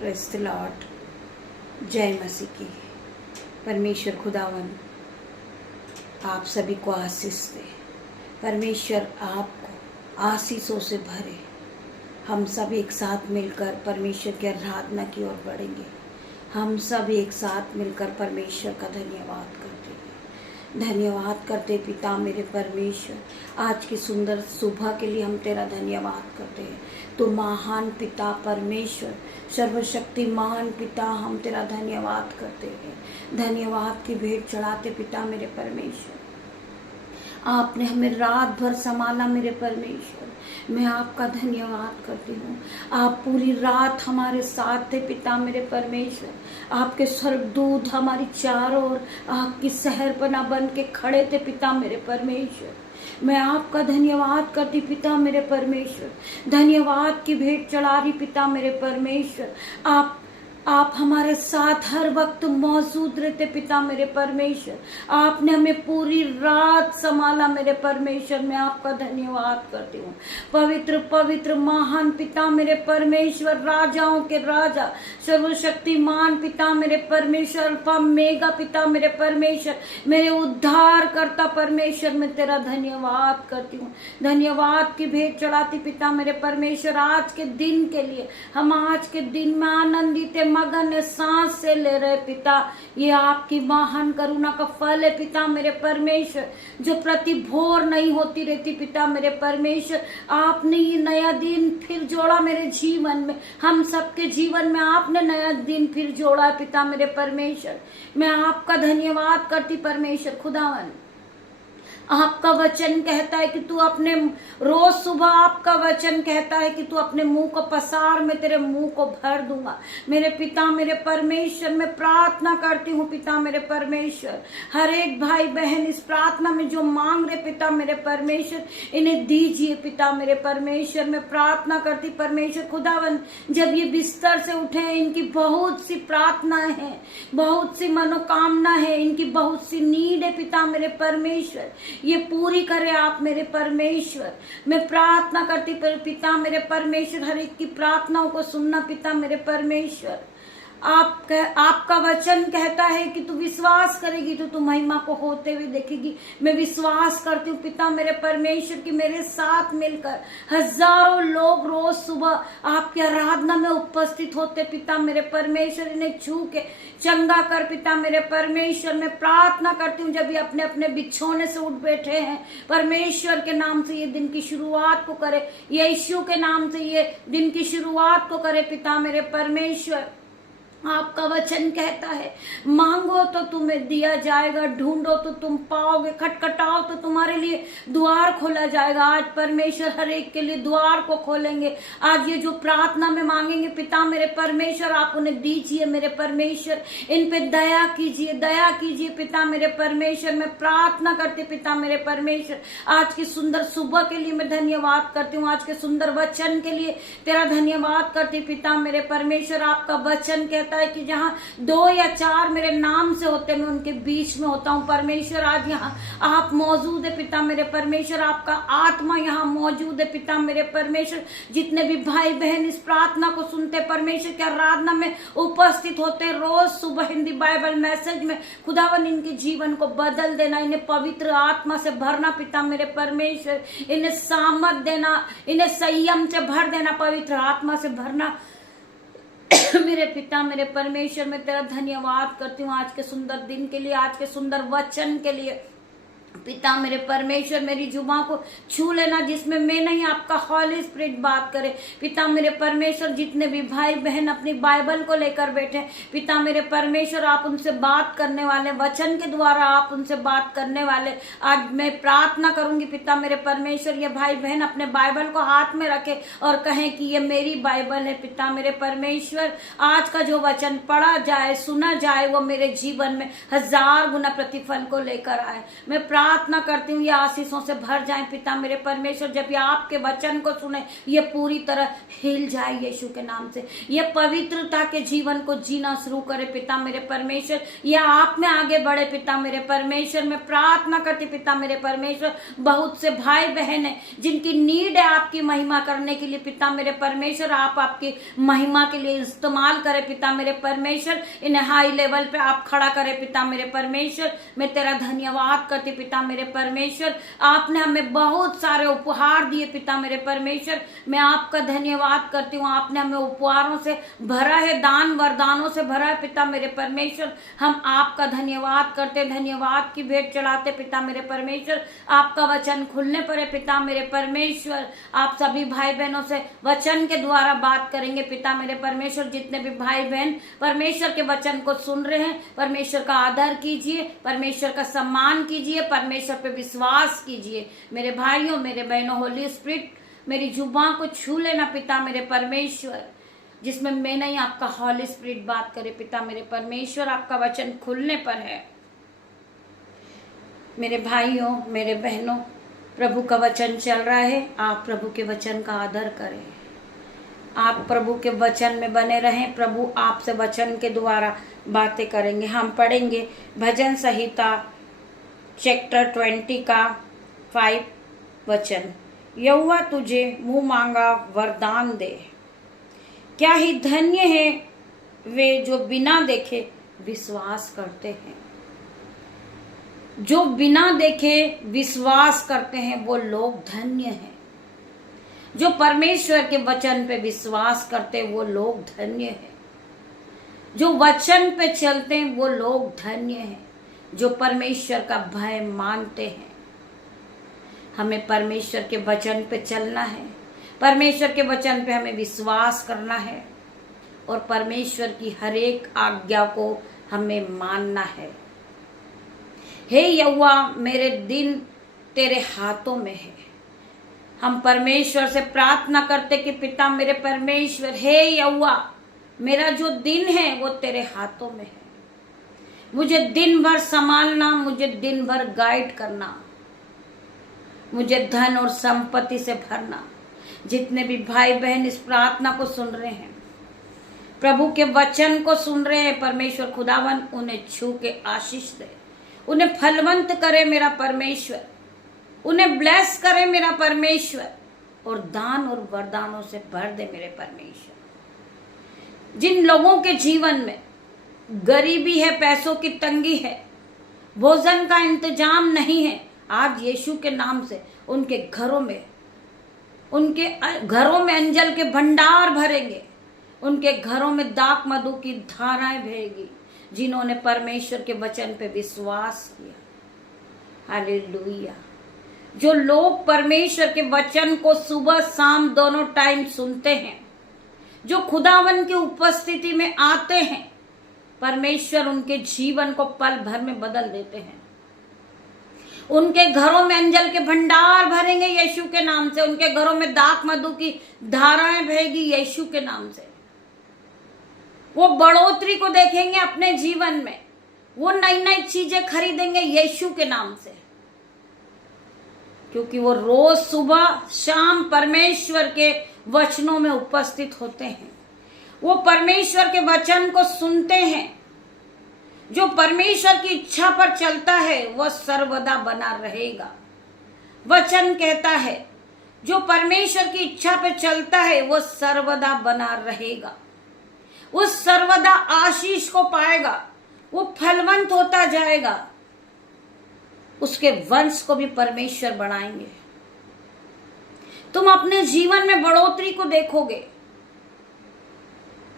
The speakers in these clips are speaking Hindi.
Praise the Lord. जय मसीह की। परमेश्वर खुदावन आप सभी को आशीष दे। परमेश्वर आपको आशीषों से भरे। हम सब एक साथ मिलकर परमेश्वर की आराधना की ओर बढ़ेंगे। हम सब एक साथ मिलकर परमेश्वर का धन्यवाद करते हैं। धन्यवाद करते पिता मेरे परमेश्वर, आज की सुंदर सुबह के लिए हम तेरा धन्यवाद करते हैं। तो महान पिता परमेश्वर, सर्वशक्तिमान पिता, हम तेरा धन्यवाद करते हैं। धन्यवाद की भेंट चढ़ाते पिता मेरे परमेश्वर। आपने हमें रात भर संभाला मेरे परमेश्वर, मैं आपका धन्यवाद करती हूँ। आप पूरी रात हमारे साथ थे पिता मेरे परमेश्वर। आपके स्वर्गदूत हमारी चारों ओर आपकी सहरपना बन के खड़े थे पिता मेरे परमेश्वर। मैं आपका धन्यवाद करती पिता मेरे परमेश्वर। धन्यवाद की भेंट चढ़ा रही पिता मेरे परमेश्वर। आप हमारे साथ हर वक्त मौजूद रहते पिता मेरे परमेश्वर। आपने हमें पूरी रात संभाला मेरे परमेश्वर, मैं आपका धन्यवाद करती हूँ। पवित्र पवित्र महान पिता मेरे परमेश्वर, राजाओं के राजा, सर्वशक्तिमान पिता मेरे परमेश्वर, अल्फा मेगा पिता मेरे परमेश्वर, मेरे उद्धार करता परमेश्वर, मैं तेरा धन्यवाद करती हूँ। धन्यवाद की भेंट चढ़ाती पिता मेरे परमेश्वर। आज के दिन के लिए हम आज के दिन में आनंदित मगन सांस से ले रहे पिता, ये आपकी महान करुणा का फल है पिता मेरे परमेश्वर, जो प्रति भोर नहीं होती रहती पिता मेरे परमेश्वर। आपने ये नया दिन फिर जोड़ा मेरे जीवन में, हम सबके जीवन में आपने नया दिन फिर जोड़ा है पिता मेरे परमेश्वर। मैं आपका धन्यवाद करती परमेश्वर खुदावन। आपका वचन कहता है कि तू अपने रोज सुबह आपका वचन कहता है कि तू अपने मुंह को पसार, मैं तेरे मुंह को भर दूंगा। मेरे पिता मेरे परमेश्वर, मैं प्रार्थना करती हूँ पिता मेरे परमेश्वर, हर एक भाई बहन इस प्रार्थना में जो मांग रहे पिता मेरे परमेश्वर, इन्हें दीजिए पिता मेरे परमेश्वर। मैं प्रार्थना करती परमेश्वर खुदावन, जब ये बिस्तर से उठे हैं, इनकी बहुत सी प्रार्थनाएं हैं, बहुत सी मनोकामना है, इनकी बहुत सी नीड है पिता मेरे परमेश्वर, ये पूरी करे आप मेरे परमेश्वर। मैं प्रार्थना करती पिता मेरे परमेश्वर, हर एक की प्रार्थनाओं को सुनना पिता मेरे परमेश्वर। आपका वचन कहता है कि तू विश्वास करेगी तो तू महिमा को होते हुए देखेगी। मैं विश्वास करती हूँ पिता मेरे परमेश्वर की मेरे साथ मिलकर हजारों लोग रोज सुबह आपकी आराधना में उपस्थित होते पिता मेरे परमेश्वर। इन्हें छू के चंगा कर पिता मेरे परमेश्वर। मैं प्रार्थना करती हूँ जब ये अपने अपने बिछौने से उठ बैठे हैं, परमेश्वर के नाम से ये दिन की शुरुआत को करे, यीशु के नाम से ये दिन की शुरुआत को करे पिता मेरे परमेश्वर। आपका वचन कहता है, मांगो तो तुम्हें दिया जाएगा, ढूंढो तो तुम पाओगे, खटखटाओ तो तुम्हारे लिए द्वार खोला जाएगा। आज परमेश्वर हर एक के लिए द्वार को खोलेंगे। आज ये जो प्रार्थना में मांगेंगे पिता मेरे परमेश्वर, आप उन्हें दीजिए मेरे परमेश्वर। इन पे दया कीजिए, दया कीजिए पिता मेरे परमेश्वर। मैं प्रार्थना करती पिता मेरे परमेश्वर, आज की सुंदर सुबह के लिए मैं धन्यवाद करती हूँ। आज के सुंदर वचन के लिए तेरा धन्यवाद करती पिता मेरे परमेश्वर। आपका वचन कहता है कि जहाँ 2 या 4 मेरे नाम से होते, मैं उनके बीच में होता हूँ परमेश्वर। आज यहाँ आप मौजूद है पिता मेरे परमेश्वर, आपका आत्मा यहाँ मौजूद है पिता मेरे परमेश्वर। जितने भी भाई बहन इस प्रार्थना को सुनते परमेश्वर के आराधना में उपस्थित होते रोज सुबह हिंदी बाइबल मैसेज में, खुदावन इनके जीवन को बदल देना, इन्हें पवित्र आत्मा से भरना पिता मेरे परमेश्वर। इन्हें सामर्थ देना, इन्हें संयम से भर देना, पवित्र आत्मा से भरना मेरे पिता मेरे परमेश्वर। मैं तेरा धन्यवाद करती हूँ आज के सुंदर दिन के लिए, आज के सुंदर वचन के लिए पिता मेरे परमेश्वर। मेरी जुबान को छू लेना जिसमें मैं नहीं, आपका हॉली स्पिरिट बात करे पिता मेरे परमेश्वर। जितने भी भाई बहन अपनी बाइबल को लेकर बैठे पिता मेरे परमेश्वर, आप उनसे बात करने वाले, वचन के द्वारा आप उनसे बात करने वाले। आज मैं प्रार्थना करूंगी पिता मेरे परमेश्वर, ये भाई बहन अपने बाइबल को हाथ में रखे और कहें कि ये मेरी बाइबल है पिता मेरे परमेश्वर। आज का जो वचन पढ़ा जाए, सुना जाए, वो मेरे जीवन में 1000 गुना प्रतिफल को लेकर आए। मैं प्रार्थना करती हूँ ये आशीषों से भर जाए पिता मेरे परमेश्वर। जब ये आपके वचन को सुने ये पूरी तरह हिल जाए यीशु के नाम से। ये पवित्रता के जीवन को जीना शुरू करे पिता मेरे परमेश्वर। ये आप में आगे बढ़े पिता मेरे परमेश्वर। मैं प्रार्थना करती पिता मेरे परमेश्वर, बहुत से भाई बहन है जिनकी नीड है आपकी महिमा करने के लिए पिता मेरे परमेश्वर। आप आपकी महिमा के लिए इस्तेमाल करे पिता मेरे परमेश्वर। इन्हें हाई लेवल पे आप खड़ा करे पिता मेरे परमेश्वर। मैं तेरा धन्यवाद करती पिता मेरे परमेश्वर। आपने हमें बहुत सारे उपहार दिए पिता मेरे परमेश्वर। मैं आपका धन्यवाद करती हूँ। आपने हमें उपहारों से भरा है, दान वरदानों से भरा है पिता मेरे परमेश्वर। हम आपका धन्यवाद करते, धन्यवाद की भेंट चढ़ाते पिता मेरे परमेश्वर। आपका वचन खुलने पर है पिता मेरे परमेश्वर। आप सभी भाई बहनों से वचन के द्वारा बात करेंगे पिता मेरे परमेश्वर। जितने भी भाई बहन परमेश्वर के वचन को सुन रहे हैं, परमेश्वर का आदर कीजिए, परमेश्वर का सम्मान कीजिए, परमेश्वर पे विश्वास कीजिए। मेरे भाइयों मेरे बहनों, होली स्पिरिट मेरी जुबान को छू लेना पिता मेरे परमेश्वर, जिसमें मैं नहीं आपका होली स्पिरिट बात करे पिता मेरे परमेश्वर। आपका वचन खुलने पर है। मेरे भाइयों मेरे बहनों, प्रभु का वचन चल रहा है। आप प्रभु के वचन का आदर करें, आप प्रभु के वचन में बने रहें। प्रभु आपसे वचन के द्वारा बातें करेंगे। हम पढ़ेंगे भजन संहिता चैप्टर 20 का 5 वचन। यहोवा तुझे मुंह मांगा वरदान दे, क्या ही धन्य है वे जो बिना देखे विश्वास करते हैं। जो बिना देखे विश्वास करते हैं वो लोग धन्य हैं। जो परमेश्वर के वचन पे विश्वास करते हैं वो लोग धन्य हैं। जो वचन पे चलते हैं वो लोग धन्य हैं। जो परमेश्वर का भय मानते हैं। हमें परमेश्वर के वचन पे चलना है, परमेश्वर के वचन पे हमें विश्वास करना है और परमेश्वर की हर एक आज्ञा को हमें मानना है। हे यहोवा मेरे दिन तेरे हाथों में है। हम परमेश्वर से प्रार्थना करते कि पिता मेरे परमेश्वर, हे यहोवा मेरा जो दिन है वो तेरे हाथों में है। मुझे दिन भर संभालना, मुझे दिन भर गाइड करना, मुझे धन और संपत्ति से भरना। जितने भी भाई बहन इस प्रार्थना को सुन रहे हैं, प्रभु के वचन को सुन रहे हैं, परमेश्वर खुदावन उन्हें छू के आशीष दे, उन्हें फलवंत करे मेरा परमेश्वर, उन्हें ब्लेस करे मेरा परमेश्वर और दान और वरदानों से भर दे मेरे परमेश्वर। जिन लोगों के जीवन में गरीबी है, पैसों की तंगी है, भोजन का इंतजाम नहीं है, आज यीशु के नाम से उनके घरों में अंजल के भंडार भरेंगे। उनके घरों में दाख मधु की धाराएं बहेगी, जिन्होंने परमेश्वर के वचन पे विश्वास किया। हालेलुया। जो लोग परमेश्वर के वचन को सुबह शाम दोनों टाइम सुनते हैं, जो खुदावन की उपस्थिति में आते हैं, परमेश्वर उनके जीवन को पल भर में बदल देते हैं। उनके घरों में अंजल के भंडार भरेंगे यीशु के नाम से। उनके घरों में दाख मधु की धाराएं बहेगी यीशु के नाम से। वो बढ़ोतरी को देखेंगे अपने जीवन में, वो नई नई चीजें खरीदेंगे यीशु के नाम से, क्योंकि वो रोज सुबह शाम परमेश्वर के वचनों में उपस्थित होते हैं। वो परमेश्वर के वचन को सुनते हैं। जो परमेश्वर की इच्छा पर चलता है वह सर्वदा बना रहेगा। वचन कहता है जो परमेश्वर की इच्छा पर चलता है वह सर्वदा बना रहेगा। वो सर्वदा आशीष को पाएगा, वो फलवंत होता जाएगा। उसके वंश को भी परमेश्वर बढ़ाएंगे। तुम अपने जीवन में बढ़ोतरी को देखोगे,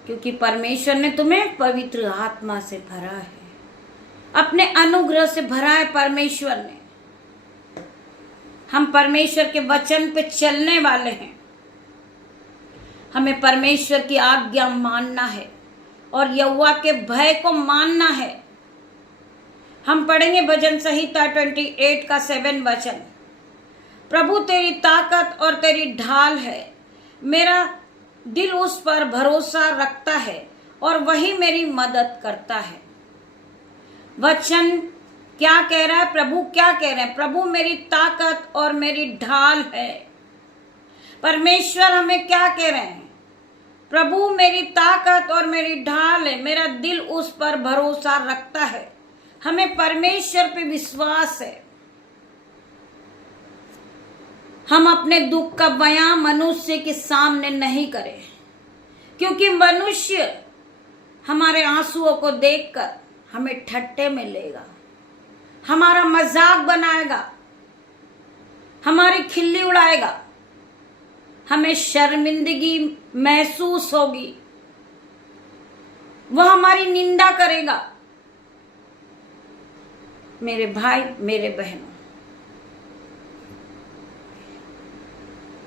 क्योंकि परमेश्वर ने तुम्हें पवित्र आत्मा से भरा है, अपने अनुग्रह से भरा है परमेश्वर ने। हम परमेश्वर के वचन पे चलने वाले हैं। हमें परमेश्वर की आज्ञा मानना है और यहोवा के भय को मानना है। हम पढ़ेंगे भजन संहिता 28 का 7 वचन। प्रभु तेरी ताकत और तेरी ढाल है, मेरा दिल उस पर भरोसा रखता है और वही मेरी मदद करता है। वचन क्या कह रहा है प्रभु? क्या कह रहे हैं? प्रभु मेरी ताकत और मेरी ढाल है। परमेश्वर हमें क्या कह रहे हैं? प्रभु मेरी ताकत और मेरी ढाल है, मेरा दिल उस पर भरोसा रखता है। हमें परमेश्वर पे विश्वास है। हम अपने दुख का बयां मनुष्य के सामने नहीं करें, क्योंकि मनुष्य हमारे आंसुओं को देखकर हमें ठट्टे में लेगा, हमारा मजाक बनाएगा, हमारी खिल्ली उड़ाएगा, हमें शर्मिंदगी महसूस होगी, वह हमारी निंदा करेगा। मेरे भाई मेरे बहनों,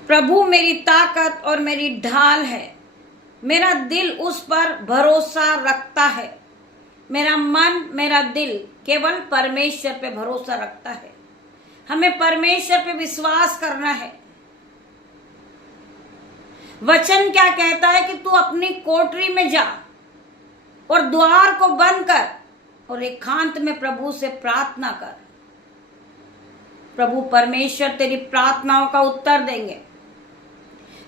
प्रभु मेरी ताकत और मेरी ढाल है, मेरा दिल उस पर भरोसा रखता है। मेरा मन मेरा दिल केवल परमेश्वर पे भरोसा रखता है। हमें परमेश्वर पे विश्वास करना है। वचन क्या कहता है कि तू अपनी कोठरी में जा और द्वार को बंद कर और एकांत में प्रभु से प्रार्थना कर। प्रभु परमेश्वर तेरी प्रार्थनाओं का उत्तर देंगे।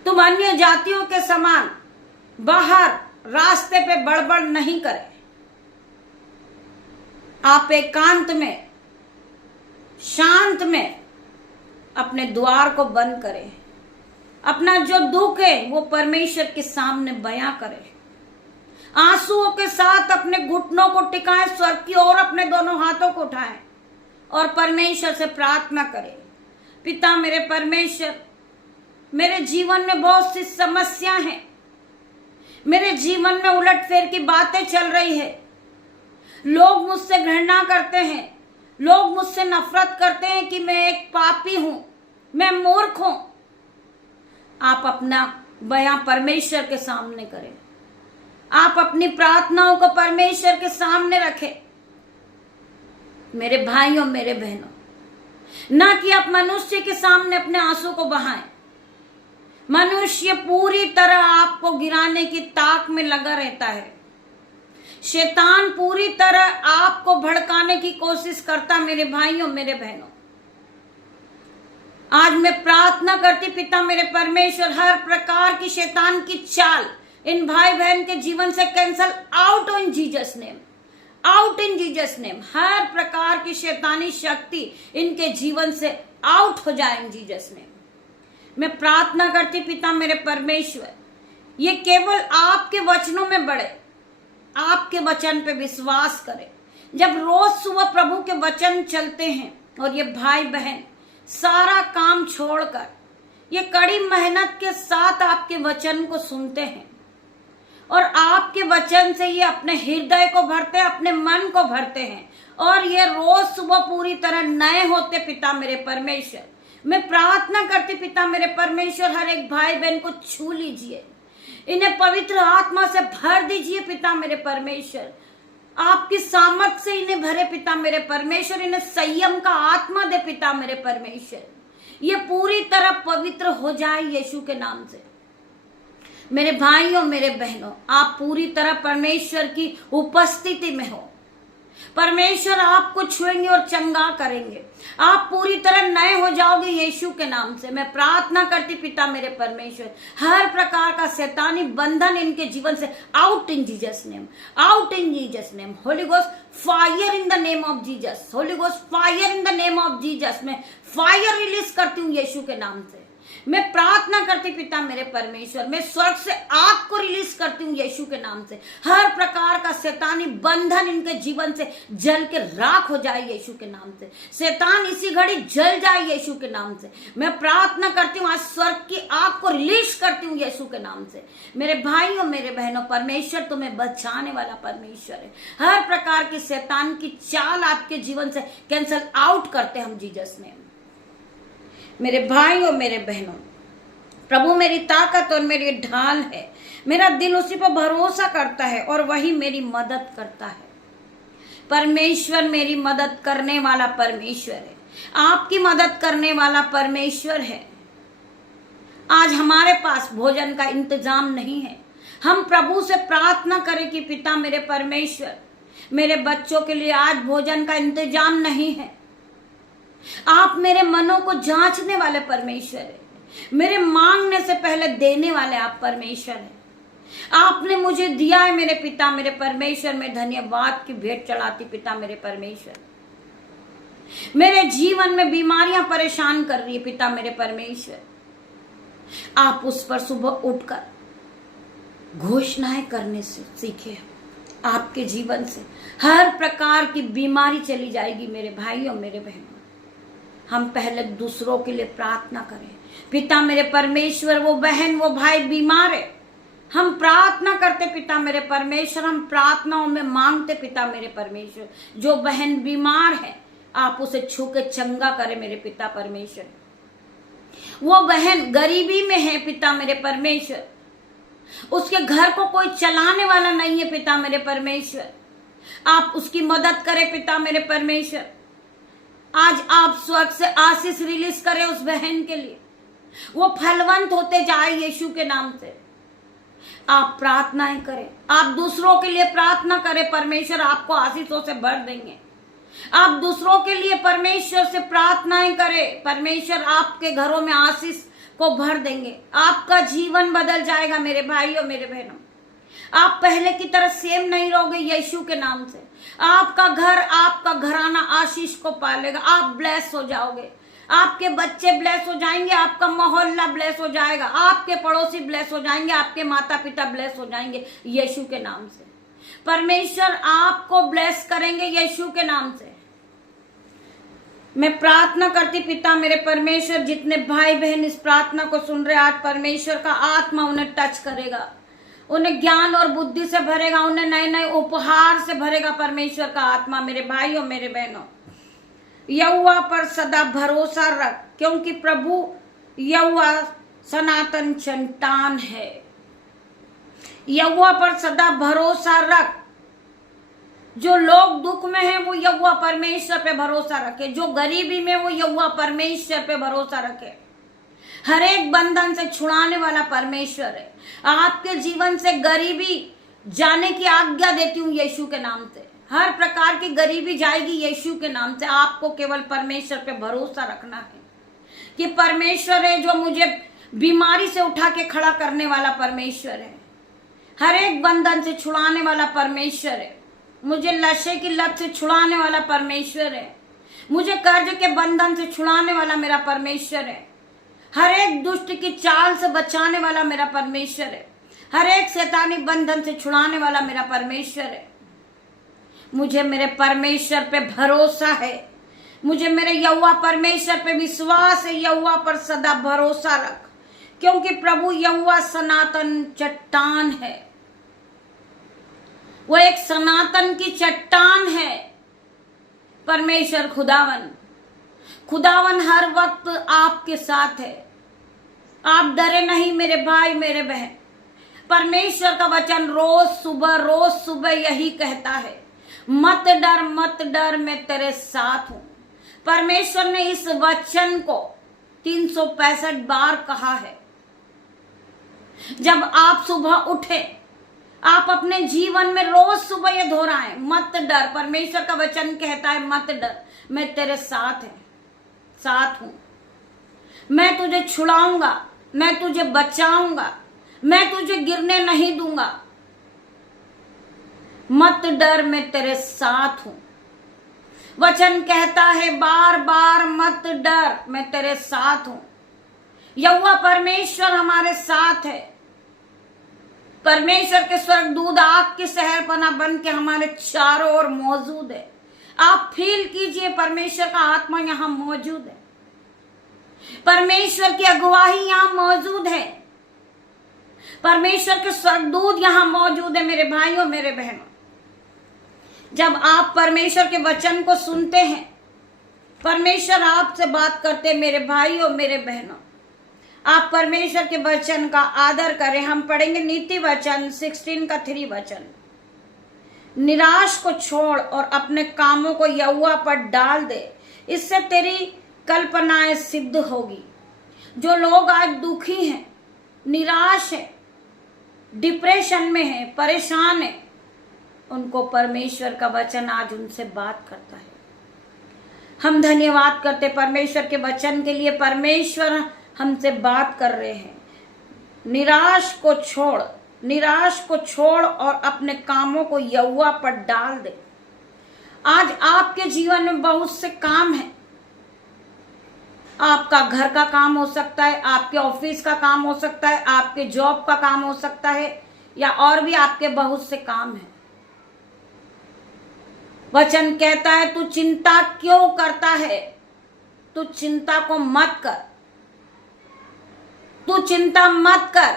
तुम अन्य जातियों के समान बाहर रास्ते पे बड़बड़ नहीं करें। आप एकांत में शांत में अपने द्वार को बंद करें। अपना जो दुख है वो परमेश्वर के सामने बयां करें। आंसुओं के साथ अपने घुटनों को टिकाएं, स्वर्ग की ओर अपने दोनों हाथों को उठाएं और परमेश्वर से प्रार्थना करें। पिता मेरे परमेश्वर, मेरे जीवन में बहुत सी समस्या हैं। मेरे जीवन में उलटफेर की बातें चल रही है। लोग मुझसे घृणा करते हैं, लोग मुझसे नफरत करते हैं कि मैं एक पापी हूं, मैं मूर्ख हूं। आप अपना बयां परमेश्वर के सामने करें। आप अपनी प्रार्थनाओं को परमेश्वर के सामने रखें। मेरे भाइयों मेरे बहनों, ना कि आप मनुष्य के सामने अपने आंसू को बहाएं। मनुष्य पूरी तरह आपको गिराने की ताक में लगा रहता है। शैतान पूरी तरह आपको भड़काने की कोशिश करता। मेरे भाइयों मेरे बहनों, आज मैं प्रार्थना करती पिता मेरे परमेश्वर, हर प्रकार की शैतान की चाल इन भाई बहन के जीवन से cancel out in Jesus name, out in Jesus name. हर प्रकार की शैतानी शक्ति इनके जीवन से आउट हो जाए इन जीसस नेम। मैं प्रार्थना करती पिता मेरे परमेश्वर, ये केवल आपके वचनों में बढ़े, आपके वचन पे विश्वास करें। जब रोज सुबह प्रभु के वचन चलते हैं और ये भाई बहन सारा काम छोड़कर ये कड़ी मेहनत के साथ आपके वचन को सुनते हैं और आपके वचन से ये अपने हृदय को भरते हैं, अपने मन को भरते हैं और ये रोज सुबह पूरी तरह नए होते। पिता मेरे परमेश्वर, मैं प्रार्थना करती पिता मेरे परमेश्वर, हर एक भाई बहन को छू लीजिए, इन्हें पवित्र आत्मा से भर दीजिए। पिता मेरे परमेश्वर, आपकी सामर्थ से इन्हें भरे। पिता मेरे परमेश्वर, इन्हें संयम का आत्मा दे। पिता मेरे परमेश्वर, ये पूरी तरह पवित्र हो जाए यीशु के नाम से। मेरे भाइयों मेरे बहनों, आप पूरी तरह परमेश्वर की उपस्थिति में हो। परमेश्वर आपको छुएंगे और चंगा करेंगे। आप पूरी तरह नए हो जाओगे यीशु के नाम से। मैं प्रार्थना करती पिता मेरे परमेश्वर, हर प्रकार का शैतानी बंधन इनके जीवन से out in Jesus name, out in Jesus name. Holi ghost fire in the name of Jesus, Holi ghost fire in the name of Jesus. मैं फायर रिलीज करती हूँ यीशु के नाम से। मैं प्रार्थना करती पिता मेरे परमेश्वर, मैं स्वर्ग से आग को रिलीज करती हूँ यीशु के नाम से। हर प्रकार का शैतानी बंधन इनके जीवन से जल के राख हो जाए यीशु के नाम से। शैतान इसी घड़ी जल जाए यीशु के नाम से। मैं प्रार्थना करती हूँ, आज स्वर्ग की आग को रिलीज करती हूँ यीशु के नाम से। मेरे भाइयों मेरे बहनों, परमेश्वर तुम्हें बचाने वाला परमेश्वर है। हर प्रकार की शैतान की चाल आपके जीवन से कैंसल आउट करते हम जीसस नेम। मेरे भाइयों मेरे बहनों, प्रभु मेरी ताकत और मेरी ढाल है। मेरा दिल उसी पर भरोसा करता है और वही मेरी मदद करता है। परमेश्वर मेरी मदद करने वाला परमेश्वर है, आपकी मदद करने वाला परमेश्वर है। आज हमारे पास भोजन का इंतजाम नहीं है। हम प्रभु से प्रार्थना करें कि पिता मेरे परमेश्वर, मेरे बच्चों के लिए आज भोजन का इंतजाम नहीं है। आप मेरे मनों को जांचने वाले परमेश्वर है। मेरे मांगने से पहले देने वाले आप परमेश्वर है। आपने मुझे दिया है मेरे पिता मेरे परमेश्वर, मैं धन्यवाद की भेंट चढ़ाती पिता मेरे परमेश्वर। मेरे जीवन में बीमारियां परेशान कर रही है पिता मेरे परमेश्वर, आप उस पर सुबह उठकर घोषणाएं करने से सीखे। आपके जीवन से हर प्रकार की बीमारी चली जाएगी मेरे भाइयों मेरे बहनों। हम पहले दूसरों के लिए प्रार्थना करें। पिता मेरे परमेश्वर, वो बहन वो भाई बीमार है, हम प्रार्थना करते पिता मेरे परमेश्वर, हम प्रार्थनाओं में मांगते पिता मेरे परमेश्वर। जो बहन बीमार है आप उसे छू के चंगा करें मेरे पिता परमेश्वर। वो बहन गरीबी में है पिता मेरे परमेश्वर, उसके घर को कोई चलाने वाला नहीं है पिता मेरे परमेश्वर, आप उसकी मदद करें पिता मेरे परमेश्वर। आज आप स्वर्ग से आशीष रिलीज करें उस बहन के लिए, वो फलवंत होते जाए यीशु के नाम से। आप प्रार्थनाएं करें, आप दूसरों के लिए प्रार्थना करें, परमेश्वर आपको आशीषों से भर देंगे। आप दूसरों के लिए परमेश्वर से प्रार्थनाएं करें, परमेश्वर आपके घरों में आशीष को भर देंगे। आपका जीवन बदल जाएगा मेरे भाइयों मेरे बहनों। आप पहले की तरह सेम नहीं रहोगे यीशु के नाम से। आपका घर आपका घराना आशीष को पालेगा, आप ब्लेस हो जाओगे, आपके बच्चे ब्लेस हो जाएंगे, आपका मोहल्ला ब्लेस हो जाएगा, आपके पड़ोसी ब्लेस हो जाएंगे, आपके माता पिता ब्लेस हो जाएंगे यीशु के नाम से। परमेश्वर आपको ब्लेस करेंगे यीशु के नाम से। मैं प्रार्थना करती पिता मेरे परमेश्वर, जितने भाई बहन इस प्रार्थना को सुन रहे, आज परमेश्वर का आत्मा उन्हें टच करेगा, उन्हें ज्ञान और बुद्धि से भरेगा, उन्हें नए नए उपहार से भरेगा परमेश्वर का आत्मा। मेरे भाइयों मेरे बहनों, यहोवा पर सदा भरोसा रख, क्योंकि प्रभु यहोवा सनातन चट्टान है। यहोवा पर सदा भरोसा रख। जो लोग दुख में हैं वो यहोवा परमेश्वर पे भरोसा रखे, जो गरीबी में वो यहोवा परमेश्वर पे भरोसा रखे। हर एक बंधन से छुड़ाने वाला परमेश्वर है। आपके जीवन से गरीबी जाने की आज्ञा देती हूँ यीशु के नाम से। हर प्रकार की गरीबी जाएगी यीशु के नाम से। आपको केवल परमेश्वर पे भरोसा रखना है कि परमेश्वर है जो मुझे बीमारी से उठा के खड़ा करने वाला परमेश्वर है, हर एक बंधन से छुड़ाने वाला परमेश्वर है, मुझे नशे की लत से छुड़ाने वाला परमेश्वर है, मुझे कर्ज के बंधन से छुड़ाने वाला मेरा परमेश्वर है, हर एक दुष्ट की चाल से बचाने वाला मेरा परमेश्वर है, हर एक शैतानी बंधन से छुड़ाने वाला मेरा परमेश्वर है। मुझे मेरे परमेश्वर पे भरोसा है, मुझे मेरे यहोवा परमेश्वर पे विश्वास है। यहोवा पर सदा भरोसा रख, क्योंकि प्रभु यहोवा सनातन चट्टान है। वो एक सनातन की चट्टान है। परमेश्वर खुदावन, खुदावन हर वक्त आपके साथ है। आप डरे नहीं मेरे भाई मेरे बहन। परमेश्वर का वचन रोज सुबह यही कहता है, मत डर मैं तेरे साथ हूं। परमेश्वर ने इस वचन को 365 बार कहा है। जब आप सुबह उठे, आप अपने जीवन में रोज सुबह ये दोहराएं, मत डर। परमेश्वर का वचन कहता है मत डर, मैं तेरे साथ हूं। मैं तुझे छुड़ाऊंगा, मैं तुझे बचाऊंगा, मैं तुझे गिरने नहीं दूंगा। मत डर, मैं तेरे साथ हूं। वचन कहता है बार बार, मत डर, मैं तेरे साथ हूं। यहोवा परमेश्वर हमारे साथ है। परमेश्वर के स्वर्गदूत आग की शहरपनाह बन के हमारे चारों ओर मौजूद है। आप फील कीजिए, परमेश्वर का आत्मा यहां मौजूद है, परमेश्वर की अगुवाई यहां मौजूद है, परमेश्वर के स्वर्गदूत यहां मौजूद है। मेरे भाइयों मेरे बहनों, जब आप परमेश्वर के वचन को सुनते हैं, परमेश्वर आपसे बात करते हैं। मेरे भाइयों मेरे बहनों, आप परमेश्वर के वचन का आदर करें। हम पढ़ेंगे नीति वचन 16 का 3 वचन। निराश को छोड़ और अपने कामों को यहोवा पर डाल दे, इससे तेरी कल्पनाएं सिद्ध होगी। जो लोग आज दुखी हैं, निराश हैं, डिप्रेशन में हैं, परेशान हैं, उनको परमेश्वर का वचन आज उनसे बात करता है। हम धन्यवाद करते परमेश्वर के वचन के लिए। परमेश्वर हमसे बात कर रहे हैं, निराश को छोड़ और अपने कामों को यहोवा पर डाल दे। आज आपके जीवन में बहुत से काम हैं। आपका घर का काम हो सकता है, आपके ऑफिस का काम हो सकता है, आपके जॉब का काम हो सकता है, या और भी आपके बहुत से काम हैं। वचन कहता है तू चिंता क्यों करता है? तू चिंता को मत कर, तू चिंता मत कर।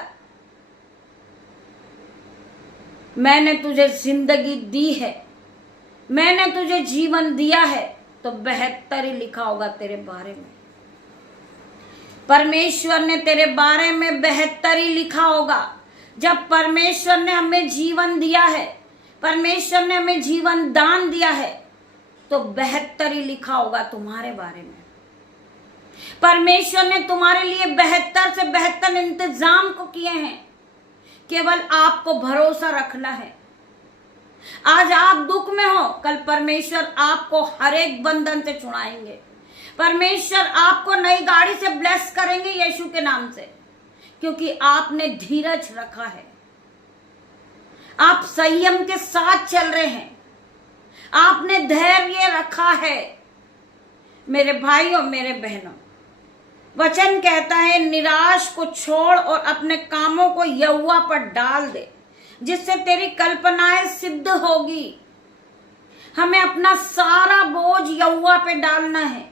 मैंने तुझे जिंदगी दी है, मैंने तुझे जीवन दिया है, तो बेहतर ही लिखा होगा तेरे बारे में। परमेश्वर ने तेरे बारे में बेहतर ही लिखा होगा। जब परमेश्वर ने हमें जीवन दिया है, परमेश्वर ने हमें जीवन दान दिया है, तो बेहतर ही लिखा होगा तुम्हारे बारे में। परमेश्वर ने तुम्हारे लिए बेहतर से बेहतर इंतजाम को किए हैं। केवल आपको भरोसा रखना है। आज आप दुख में हो, कल परमेश्वर आपको हर एक बंधन से छुड़ाएंगे। परमेश्वर आपको नई गाड़ी से ब्लेस करेंगे यीशु के नाम से, क्योंकि आपने धीरज रखा है, आप संयम के साथ चल रहे हैं, आपने धैर्य रखा है। मेरे भाइयों, मेरे बहनों, वचन कहता है निराश को छोड़ और अपने कामों को यहोवा पर डाल दे, जिससे तेरी कल्पनाएं सिद्ध होगी। हमें अपना सारा बोझ यहोवा पे डालना है।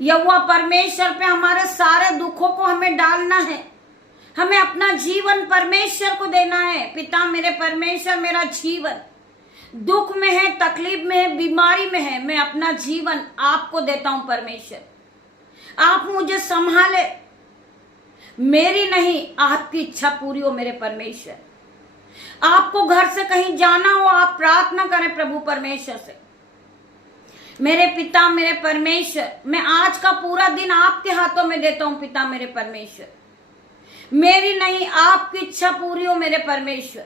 यहोवा परमेश्वर पे हमारे सारे दुखों को हमें डालना है। हमें अपना जीवन परमेश्वर को देना है। पिता मेरे परमेश्वर, मेरा जीवन दुख में है, तकलीफ में है, बीमारी में है, मैं अपना जीवन आपको देता हूं परमेश्वर। आप मुझे संभाले, मेरी नहीं आपकी इच्छा पूरी हो मेरे परमेश्वर। आपको घर से कहीं जाना हो, आप प्रार्थना करें प्रभु परमेश्वर से, मेरे पिता मेरे परमेश्वर, मैं आज का पूरा दिन आपके हाथों में देता हूं पिता मेरे परमेश्वर। मेरी नहीं आपकी इच्छा पूरी हो मेरे परमेश्वर।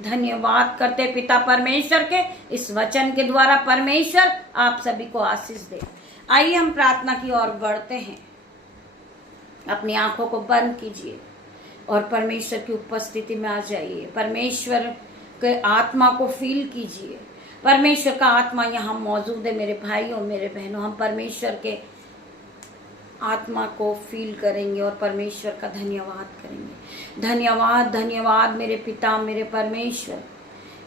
धन्यवाद करते पिता परमेश्वर के इस वचन के द्वारा। परमेश्वर आप सभी को आशीष दे। आइए हम प्रार्थना की ओर बढ़ते हैं। अपनी आंखों को बंद कीजिए और परमेश्वर की उपस्थिति में आ जाइए। परमेश्वर के आत्मा को फील कीजिए। परमेश्वर का आत्मा यहाँ मौजूद है मेरे भाइयों, मेरे बहनों। हम परमेश्वर के आत्मा को फील करेंगे और परमेश्वर का धन्यवाद करेंगे। धन्यवाद, धन्यवाद मेरे पिता मेरे परमेश्वर।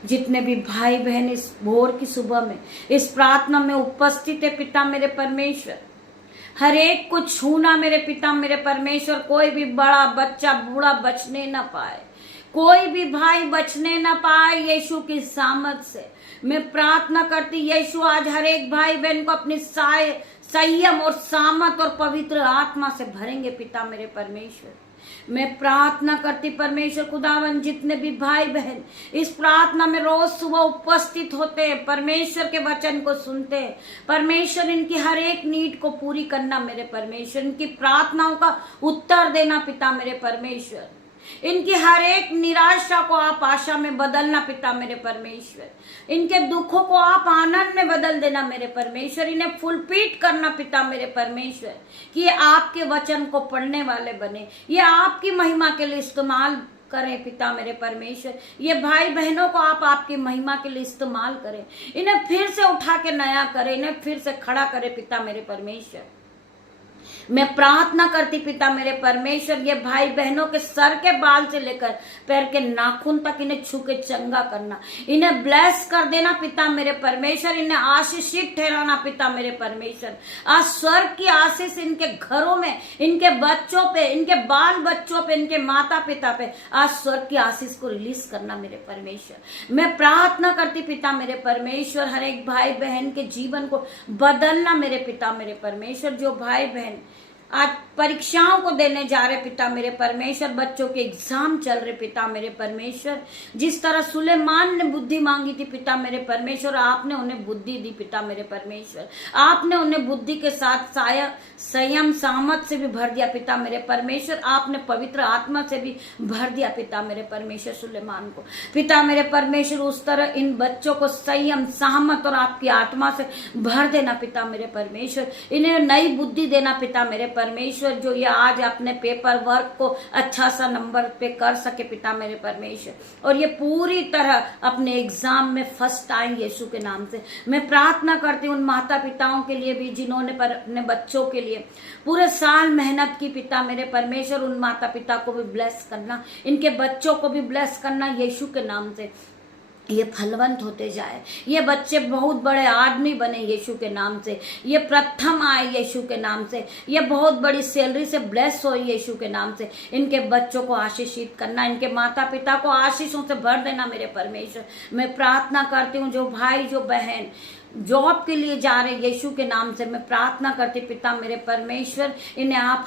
जितने भी भाई बहन इस भोर की सुबह में इस प्रार्थना में उपस्थित है पिता मेरे परमेश्वर, हर एक को छूना मेरे पिता मेरे परमेश्वर। कोई भी बड़ा बच्चा बूढ़ा बचने न पाए, कोई भी भाई बचने न पाए। यीशु की सामर्थ से मैं प्रार्थना करती, यीशु आज हर एक भाई बहन को अपनी संयम और सामर्थ और पवित्र आत्मा से भरेंगे पिता मेरे परमेश्वर। मैं प्रार्थना करती परमेश्वर खुदावन, जितने भी भाई बहन इस प्रार्थना में रोज सुबह उपस्थित होते हैं, परमेश्वर के वचन को सुनते हैं, परमेश्वर इनकी हर एक नीड को पूरी करना मेरे परमेश्वर। इनकी प्रार्थनाओं का उत्तर देना पिता मेरे परमेश्वर। इनकी हर एक निराशा को आप आशा में बदलना पिता मेरे परमेश्वर। इनके दुखों को आप आनंद में बदल देना मेरे परमेश्वर। इन्हें फुलपीट करना पिता मेरे परमेश्वर, कि ये आपके वचन को पढ़ने वाले बने, ये आपकी महिमा के लिए इस्तेमाल करें पिता मेरे परमेश्वर। ये भाई बहनों को आप आपकी महिमा के लिए इस्तेमाल करें। इन्हें फिर से उठा के नया करें, इन्हें फिर से खड़ा करें पिता मेरे परमेश्वर। मैं प्रार्थना करती पिता मेरे परमेश्वर, ये भाई बहनों के सर के बाल से लेकर पैर के नाखून तक इन्हें छू के चंगा करना, इन्हें ब्लेस कर देना पिता मेरे परमेश्वर। इन्हें आशीषित ठहराना पिता मेरे परमेश्वर। आज स्वर्ग की आशीष इनके घरों में, इनके बच्चों पे, इनके बाल बच्चों पे, इनके माता पिता पे आज स्वर्ग की आशीष को रिलीज करना मेरे परमेश्वर। मैं प्रार्थना करती पिता मेरे परमेश्वर, हर एक भाई बहन के जीवन को बदलना मेरे पिता मेरे परमेश्वर। जो भाई बहन आज परीक्षाओं को देने जा रहे पिता मेरे परमेश्वर, बच्चों के एग्जाम चल रहे पिता मेरे परमेश्वर, जिस तरह सुलेमान ने बुद्धि मांगी थी पिता मेरे परमेश्वर, आपने उन्हें बुद्धि दी पिता मेरे परमेश्वर, आपने उन्हें बुद्धि के साथ संयम सामत से भी भर दिया पिता मेरे परमेश्वर, आपने पवित्र आत्मा से भी भर दिया पिता मेरे परमेश्वर सुलेमान को पिता मेरे परमेश्वर। उस तरह इन बच्चों को संयम सामत और आपकी आत्मा से भर देना पिता मेरे परमेश्वर, इन्हें नई बुद्धि देना पिता मेरे परमेश्वर, जो ये आज अपने पेपर वर्क को अच्छा सा नंबर पे कर सके पिता मेरे परमेश्वर, और ये पूरी तरह अपने एग्जाम में फर्स्ट आए यीशु के नाम से। मैं प्रार्थना करती हूँ उन माता पिताओं के लिए भी जिन्होंने अपने बच्चों के लिए पूरे साल मेहनत की पिता मेरे परमेश्वर, उन माता पिता को भी ब्लेस करना, इनके बच्चों को भी ब्लेस करना यीशु के नाम से। ये फलवंत होते जाए, ये बच्चे बहुत बड़े आदमी बने यीशु के नाम से, ये प्रथम आए यीशु के नाम से, ये बहुत बड़ी सैलरी से ब्लेस हो यीशु के नाम से। इनके बच्चों को आशीषित करना, इनके माता पिता को आशीषों से भर देना मेरे परमेश्वर। मैं प्रार्थना करती हूँ जो भाई जो बहन जॉब के लिए जा रहे यीशु के नाम से, मैं प्रार्थना करती पिता मेरे परमेश्वर, इन्हें आप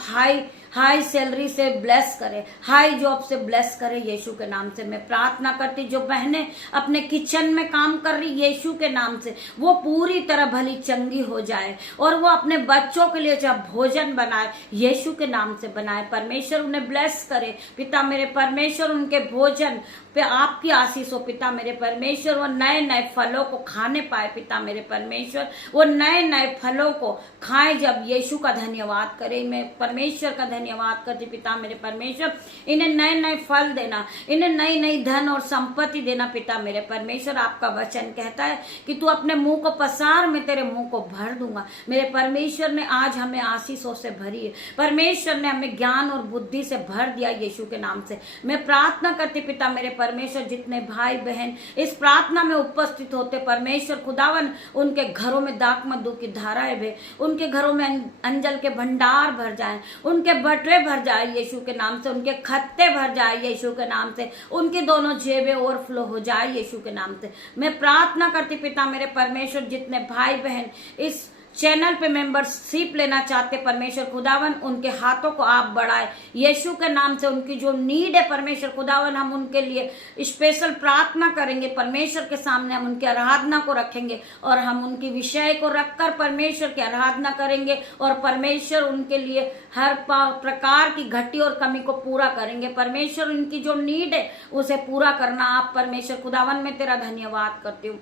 हाई सैलरी से ब्लेस करे, हाई जॉब से ब्लेस करे यीशु के नाम से। मैं प्रार्थना करती जो बहनें अपने किचन में काम कर रही यीशु के नाम से, वो पूरी तरह भली चंगी हो जाए और वो अपने बच्चों के लिए जब भोजन बनाए यीशु के नाम से बनाए। परमेश्वर उन्हें ब्लेस करे पिता मेरे परमेश्वर, उनके भोजन पे आपकी आशीष हो पिता मेरे परमेश्वर। वो नए नए फलों को खाने पाए पिता मेरे परमेश्वर, वो नए नए फलों को खाएं जब यीशु का धन्यवाद करें। मैं परमेश्वर का धन्यवाद करती पिता मेरे परमेश्वर, इन्हें नए नए फल देना, इन्हें नई नई धन और संपत्ति देना पिता मेरे परमेश्वर। आपका वचन कहता है कि तू अपने मुंह को पसार, मैं तेरे मुंह को भर दूंगा। मेरे परमेश्वर ने आज हमें आशीषों से भरी है, परमेश्वर ने हमें ज्ञान और बुद्धि से भर दिया यीशु के नाम से। मैं प्रार्थना करती पिता मेरे परमेश्वर, जितने भाई बहन इस प्रार्थना में उपस्थित होते परमेश्वर खुदावन, उनके घरों में दाख मधु की धाराएं बहे, उनके घरों में अंजल के भंडार भर जाएं, उनके बटरे भर जाए यीशु के नाम से, उनके खत्ते भर जाए यीशु के नाम से, उनकी दोनों जेबें ओवरफ्लो हो जाए यीशु के नाम से। मैं प्रार्थना करती पिता मेरे परमेश्वर, जितने भाई बहन इस चैनल पे मेंबरशिप लेना चाहते परमेश्वर खुदावन, उनके हाथों को आप बढ़ाए यीशु के नाम से। उनकी जो नीड है परमेश्वर खुदावन, हम उनके लिए स्पेशल प्रार्थना करेंगे परमेश्वर के सामने, हम उनकी आराधना को रखेंगे और हम उनकी विषय को रखकर परमेश्वर की आराधना करेंगे और परमेश्वर उनके लिए हर प्रकार की घटी और कमी को पूरा करेंगे। परमेश्वर उनकी जो नीड है उसे पूरा करना आप परमेश्वर खुदावन। मैं तेरा धन्यवाद करती हूँ,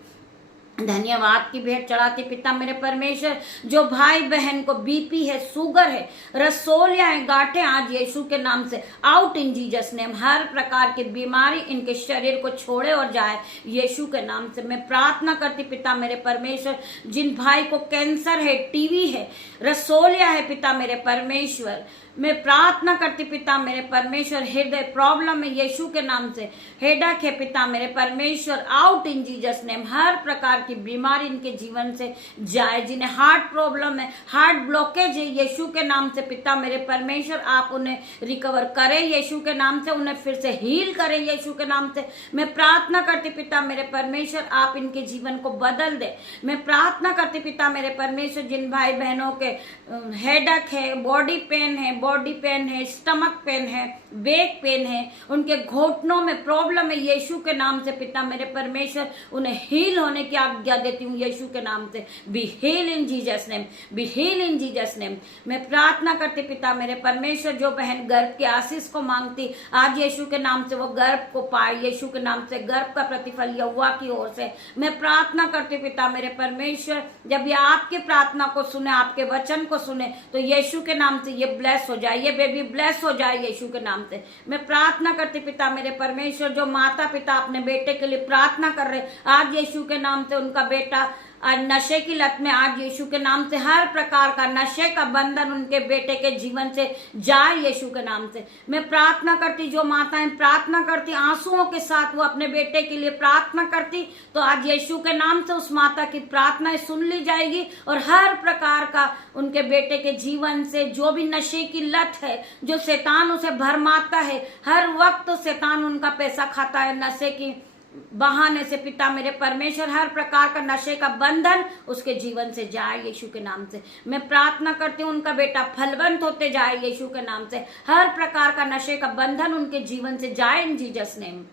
धन्यवाद की भेंट चढ़ाती पिता मेरे परमेश्वर। जो भाई बहन को बीपी है, शुगर है, रसोलिया है, गांठें आज यीशु के नाम से आउट इन जीसस नेम, हर प्रकार की बीमारी इनके शरीर को छोड़े और जाए यीशु के नाम से। मैं प्रार्थना करती पिता मेरे परमेश्वर, जिन भाई को कैंसर है, टीवी है, रसोलिया है पिता मेरे परमेश्वर, मैं प्रार्थना करती पिता मेरे परमेश्वर, हृदय प्रॉब्लम है यीशु के नाम से, हेडेक है पिता मेरे परमेश्वर, आउट इन जीसस नेम, हर प्रकार की बीमारी इनके जीवन से जाए। जिन्हें हार्ट प्रॉब्लम है, हार्ट ब्लॉकेज है यीशु के नाम से पिता मेरे परमेश्वर, आप उन्हें रिकवर करें यीशु के नाम से, उन्हें फिर से हील करें यीशु के नाम से। मैं प्रार्थना करती पिता मेरे परमेश्वर, आप इनके जीवन को बदल दे। मैं प्रार्थना करती पिता मेरे परमेश्वर, जिन भाई बहनों के हेडेक है, बॉडी पेन है, स्टमक पेन है, बैक पेन है, उनके घुटनों में प्रॉब्लम है यीशु के नाम से पिता मेरे परमेश्वर, उन्हें हील होने की आज्ञा देती हूँ यीशु के नाम से। Be heal in Jesus name, be heal in Jesus name. मैं प्रार्थना करती पिता मेरे परमेश्वर, जो बहन गर्भ की आशीष को मांगती आज यीशु के नाम से वो गर्भ को पाए यीशु के नाम से, गर्भ का प्रतिफल यहोवा की ओर से। मैं प्रार्थना करती पिता मेरे परमेश्वर, जब ये आपकी प्रार्थना को सुने, आपके वचन को सुने, तो यीशु के नाम से ये ब्लेस हो जाए, ये बेबी ब्लेस हो जाए यीशु के नाम से। मैं प्रार्थना करती पिता मेरे परमेश्वर, जो माता पिता अपने बेटे के लिए प्रार्थना कर रहे आज यीशु के नाम से, उनका बेटा नशे की लत में आज यीशु के नाम से हर प्रकार का नशे का बंधन उनके बेटे के जीवन से जाए यीशु के नाम से। मैं प्रार्थना करती, जो माताएं प्रार्थना करती आंसुओं के साथ वो अपने बेटे के लिए प्रार्थना करती, तो आज यीशु के नाम से उस माता की प्रार्थनाएं सुन ली जाएगी और हर प्रकार का उनके बेटे के जीवन से जो भी नशे की लत है, जो शैतान उसे भरमाता है, हर वक्त शैतान उनका पैसा खाता है, नशे की बहाने से पिता मेरे परमेश्वर हर प्रकार का नशे का बंधन उसके जीवन से जाए यीशु के नाम से। मैं प्रार्थना करती हूँ उनका बेटा फलवंत होते जाए यीशु के नाम से, हर प्रकार का नशे का बंधन उनके जीवन से जाए इन जीसस नेम।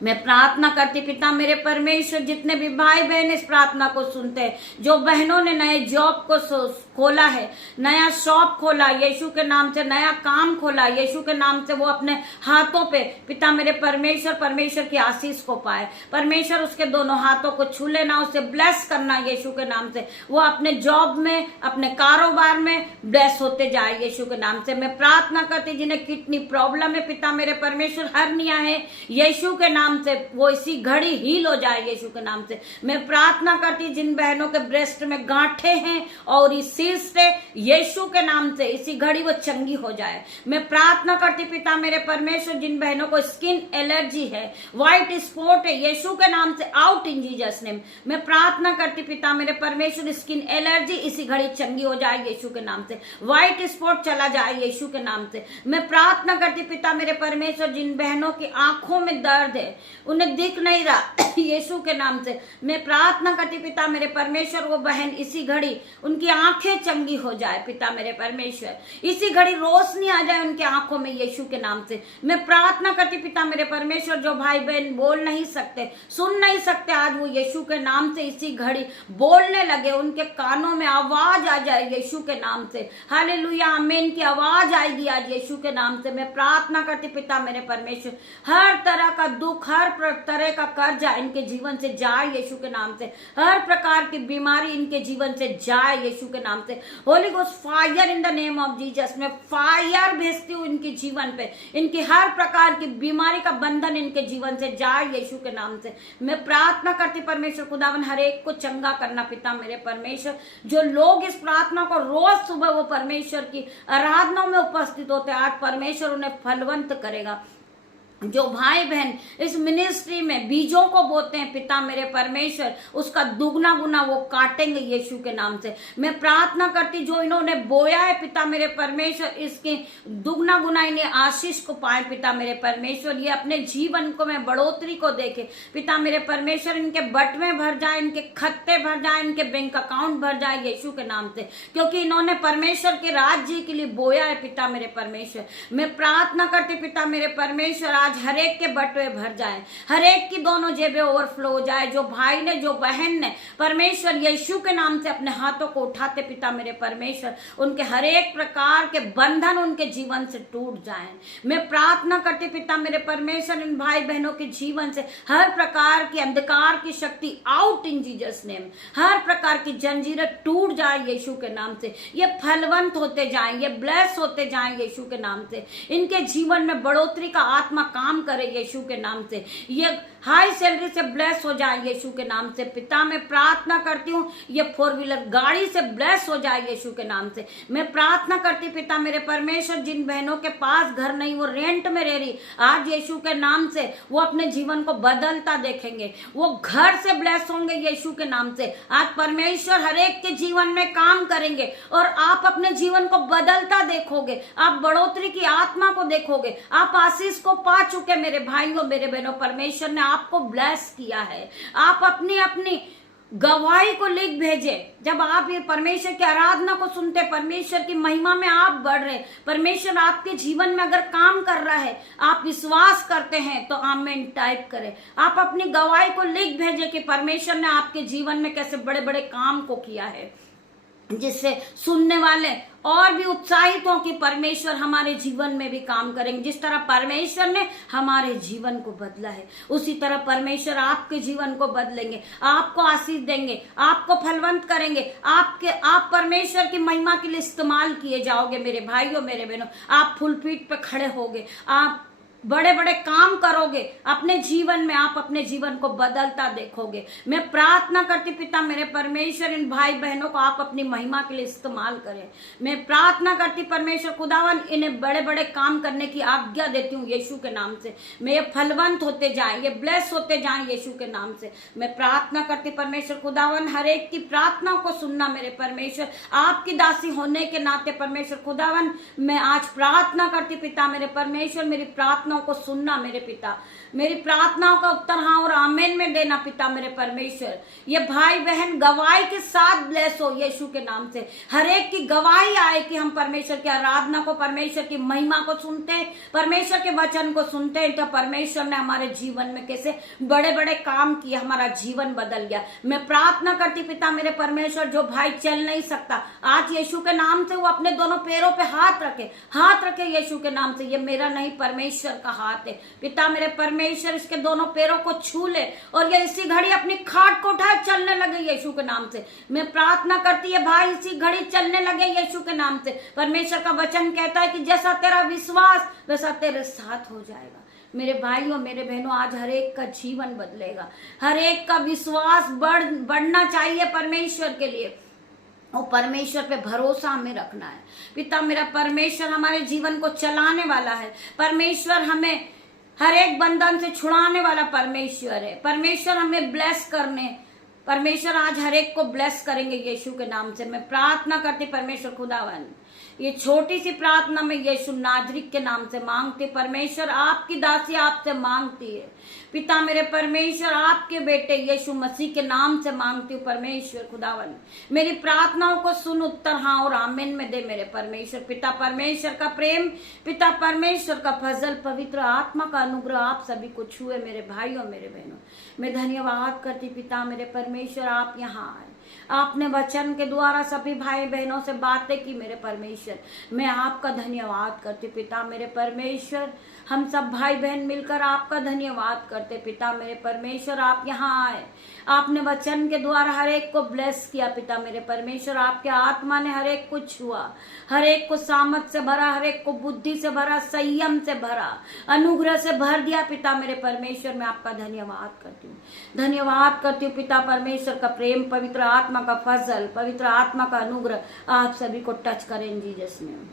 मैं प्रार्थना करती पिता मेरे परमेश्वर, जितने भी भाई बहन इस प्रार्थना को सुनते हैं, जो बहनों ने नए जॉब को खोला है, नया शॉप खोला यीशु के नाम से, नया काम खोला यीशु के नाम से, वो अपने हाथों पे पिता मेरे परमेश्वर की आशीष को पाए। परमेश्वर उसके दोनों हाथों को छू लेना, उसे ब्लेस करना यीशु के नाम से। वो अपने जॉब में, अपने कारोबार में ब्लेस होते जाए यीशु के नाम से। मैं प्रार्थना करती जिन्हें किडनी प्रॉब्लम है पिता मेरे परमेश्वर, हर्निया है यीशु के नाम से, वो इसी घड़ी हील हो जाए यीशु के नाम से। मैं प्रार्थना करती जिन बहनों के ब्रेस्ट में गांठे हैं और इस शीर्ष से यीशु के नाम से इसी घड़ी वो चंगी हो जाए। मैं प्रार्थना करती पिता मेरे परमेश्वर जिन बहनों को स्किन एलर्जी है, व्हाइट स्पॉट है यीशु के नाम से, आउट इन जीसस नेम। मैं प्रार्थना करती पिता मेरे परमेश्वर स्किन एलर्जी इसी घड़ी चंगी हो जाए यीशु के नाम से, व्हाइट स्पॉट चला जाए यीशु के नाम से। मैं प्रार्थना करती पिता मेरे परमेश्वर जिन बहनों की आंखों में दर्द है, उन्हें दिख नहीं रहा यीशु के नाम से, मैं प्रार्थना करती पिता मेरे परमेश्वर वो बहन इसी घड़ी उनकी आंखें चंगी हो जाए पिता मेरे परमेश्वर, इसी घड़ी रोशनी आ जाए उनकी आंखों में यीशु के नाम से। मैं प्रार्थना करती पिता मेरे परमेश्वर जो भाई बहन बोल नहीं सकते, सुन नहीं सकते, आज वो यीशु के नाम से इसी घड़ी बोलने लगे, उनके कानों में आवाज आ जाए यीशु के नाम से। हालेलुया, आमीन की आवाज आएगी आज यीशु के नाम से। मैं प्रार्थना करती पिता मेरे परमेश्वर हर तरह का दुख, हर तरह का कर्जा इनके जीवन से जाए यीशु के नाम से, हर प्रकार की बीमारी इनके जीवन से जाए यीशु के नाम से। Holi ghost fire in the name of Jesus, मैं फायर भेजती हूँ इनके जीवन पे, इनकी हर प्रकार की बीमारी का बंधन इनके जीवन से जाए यीशु के नाम से। मैं प्रार्थना करती परमेश्वर खुदावन हर एक को चंगा करना पिता मेरे परमेश्वर। जो लोग इस प्रार्थना को रोज सुबह वो परमेश्वर की आराधना में उपस्थित होते हैं, आज परमेश्वर उन्हें फलवंत करेगा। जो भाई बहन इस मिनिस्ट्री में बीजों को बोते हैं पिता मेरे परमेश्वर, उसका दुगना गुना वो काटेंगे यीशु के नाम से। मैं प्रार्थना करती जो इन्होंने बोया है पिता मेरे परमेश्वर, इसके दुगना गुना इन्हें आशीष को पाए पिता मेरे परमेश्वर। ये अपने जीवन को में बढ़ोतरी को देखे पिता मेरे परमेश्वर, इनके बटवे भर जाए, इनके खत्ते भर जाए, इनके बैंक अकाउंट भर जाए यीशु के नाम से, क्योंकि इन्होंने परमेश्वर के राज्य के लिए बोया है पिता मेरे परमेश्वर। मैं प्रार्थना करती पिता मेरे परमेश्वर आज हर एक के बटवे भर जाए, हर एक की दोनों जेबें ओवरफ्लो हो जाए। जो भाई ने, जो बहन ने परमेश्वर यीशु के नाम से अपने हाथों को उठाते पिता मेरे परमेश्वर, उनके हर एक प्रकार के बंधन उनके जीवन से टूट जाएं। मैं प्रार्थना करती पिता मेरे परमेश्वर इन भाई बहनों के जीवन से हर प्रकार की अंधकार की शक्ति आउट इन जीसस नेम, हर प्रकार की जंजीरें टूट जाए यीशु के नाम से। ये फलवंत होते जाएं, ये ब्लेस होते जाएं यीशु के नाम से। इनके जीवन में बढ़ोतरी का आत्मा काम करे यीशु के नाम से। ये हाई सैलरी से ब्लेस हो जाए यीशु के नाम से। पिता मैं प्रार्थना करती हूँ ये 4 व्हीलर गाड़ी से ब्लेस हो जाए यीशु के नाम से। मैं प्रार्थना करती पिता मेरे परमेश्वर जिन बहनों के पास घर नहीं, वो रेंट में रह रही, आज यीशु के नाम से वो अपने जीवन को बदलता देखेंगे, वो घर से ब्लेस होंगे यीशु के नाम से। आज परमेश्वर हर एक के जीवन में काम करेंगे और आप अपने जीवन को बदलता देखोगे, आप बढ़ोतरी की आत्मा को देखोगे, आप आशीष को पा चुके मेरे भाइयों मेरे बहनों। परमेश्वर ने आपको ब्लेस किया है, आप अपनी अपनी गवाही को लिख भेजे। जब आप ये परमेश्वर की आराधना को सुनते, परमेश्वर की महिमा में आप बढ़ रहे, परमेश्वर आपके जीवन में अगर काम कर रहा है, आप विश्वास करते हैं तो आमीन टाइप करें। आप अपनी गवाही को लिख भेजे कि परमेश्वर ने आपके जीवन में कैसे बड़े बड़े काम को किया है, जिससे सुनने वाले और भी उत्साहित हो कि परमेश्वर हमारे जीवन में भी काम करेंगे। जिस तरह परमेश्वर ने हमारे जीवन को बदला है, उसी तरह परमेश्वर आपके जीवन को बदलेंगे, आपको आशीष देंगे, आपको फलवंत करेंगे। आप परमेश्वर की महिमा के लिए इस्तेमाल किए जाओगे मेरे भाइयों मेरे बहनों। आप फुल पीठ पे खड़े होगे, आप बड़े बड़े काम करोगे अपने जीवन में, आप अपने जीवन को बदलता देखोगे। मैं प्रार्थना करती पिता मेरे परमेश्वर इन भाई बहनों को आप अपनी महिमा के लिए इस्तेमाल करें। मैं प्रार्थना करती परमेश्वर खुदावन इन्हें बड़े बड़े काम करने की आज्ञा देती हूँ यीशु के नाम से। मैं ये फलवंत होते जाएं, ये ब्लेस होते जाएं यीशु के नाम से। मैं प्रार्थना करती परमेश्वर खुदावन हर एक की प्रार्थना को सुनना मेरे परमेश्वर। आपकी दासी होने के नाते परमेश्वर खुदावन मैं आज प्रार्थना करती पिता मेरे परमेश्वर, मेरी प्रार्थना प्रार्थनाओं को सुनना मेरे पिता, मेरी प्रार्थनाओं का उत्तर हाँ और आमीन में देना पिता मेरे परमेश्वर। ये भाई बहन गवाही के साथ ब्लेस हो यीशु के नाम से, हर एक की गवाही आए कि हम परमेश्वर की आराधना को, परमेश्वर की महिमा को सुनते हैं, परमेश्वर के वचन को सुनते हैं, तो परमेश्वर ने हमारे जीवन में कैसे बड़े बड़े काम किए, हमारा जीवन बदल गया। मैं प्रार्थना करती पिता मेरे परमेश्वर, जो भाई चल नहीं सकता, आज यीशु के नाम से वो अपने दोनों पैरों पे हाथ रखे यीशु के नाम से। ये मेरा नहीं, परमेश्वर का हाथ है पिता मेरे परमेश्वर, इसके दोनों पैरों को छू ले और ये इसी घड़ी अपनी खाट को उठाए चलने लगे यीशु के नाम से। मैं प्रार्थना करती है भाई इसी घड़ी चलने लगे यीशु के नाम से। परमेश्वर का वचन कहता है कि जैसा तेरा विश्वास वैसा तेरे साथ हो जाएगा। मेरे भाइयों मेरे बहनों, आज हर एक का जीवन बदलेगा, हर एक का विश्वास बढ़ना चाहिए परमेश्वर के लिए, और परमेश्वर पे भरोसा हमें रखना है। पिता मेरा परमेश्वर हमारे जीवन को चलाने वाला है, परमेश्वर हमें हर एक बंधन से छुड़ाने वाला परमेश्वर है। परमेश्वर हमें ब्लेस करने, परमेश्वर आज हर एक को ब्लेस करेंगे यीशु के नाम से। मैं प्रार्थना करती परमेश्वर खुदावन, ये छोटी सी प्रार्थना में यीशु नाजरीक के नाम से मांगती। परमेश्वर आपकी दासी आपसे मांगती है पिता मेरे परमेश्वर, आपके बेटे यीशु मसीह के नाम से मांगती हूँ परमेश्वर खुदावन। मेरी प्रार्थनाओं को सुन, उत्तर हाँ और आमीन में दे मेरे परमेश्वर। पिता परमेश्वर का प्रेम, पिता परमेश्वर का फजल, पवित्र आत्मा का अनुग्रह आप सभी को छुए मेरे भाइयों मेरे बहनों। मैं धन्यवाद करती पिता मेरे परमेश्वर, आप यहाँ आए, आपने वचन के द्वारा सभी भाई बहनों से बातें की मेरे परमेश्वर। मैं आपका धन्यवाद करती पिता मेरे परमेश्वर, हम सब भाई बहन मिलकर आपका धन्यवाद करते पिता मेरे परमेश्वर। आप यहाँ आए, आपने वचन के द्वारा हर एक को ब्लेस किया पिता मेरे परमेश्वर। आपके आत्मा ने हर एक को छुआ, हर एक को सामर्थ से भरा, हर एक को बुद्धि से भरा, संयम से भरा, अनुग्रह से भर दिया पिता मेरे परमेश्वर। मैं आपका धन्यवाद करती हूँ, धन्यवाद करती हूँ पिता परमेश्वर का प्रेम, पवित्र आत्मा का फजल, पवित्र आत्मा का अनुग्रह आप सभी को टच करें जीसस नेम।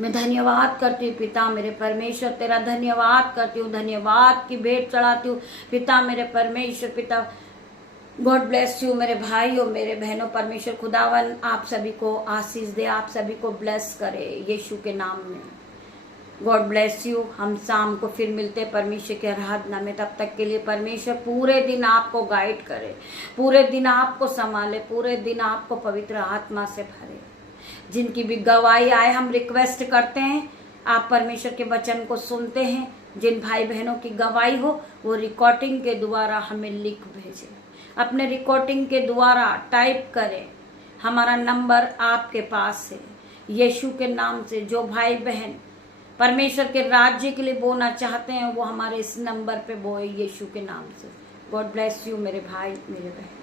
मैं धन्यवाद करती हूँ पिता मेरे परमेश्वर, तेरा धन्यवाद करती हूँ, धन्यवाद की भेंट चढ़ाती हूँ पिता मेरे परमेश्वर। पिता गॉड ब्लेस यू मेरे भाइयों मेरे बहनों, परमेश्वर खुदावन आप सभी को आशीष दे, आप सभी को ब्लेस करे यीशु के नाम में। God bless you. हम शाम को फिर मिलते परमेश्वर की आराधना में, तब तक के लिए परमेश्वर पूरे दिन आपको गाइड करे, पूरे दिन आपको संभाले, पूरे दिन आपको पवित्र आत्मा से भरे। जिनकी भी गवाही आए हम रिक्वेस्ट करते हैं, आप परमेश्वर के वचन को सुनते हैं, जिन भाई बहनों की गवाही हो वो रिकॉर्डिंग के द्वारा हमें लिख भेजें, अपने रिकॉर्डिंग के द्वारा टाइप करें। हमारा नंबर आपके पास है यीशु के नाम से। जो भाई बहन परमेश्वर के राज्य के लिए बोना चाहते हैं वो हमारे इस नंबर पे बोए यीशु के नाम से। गॉड ब्लेस यू मेरे भाई मेरे बहन।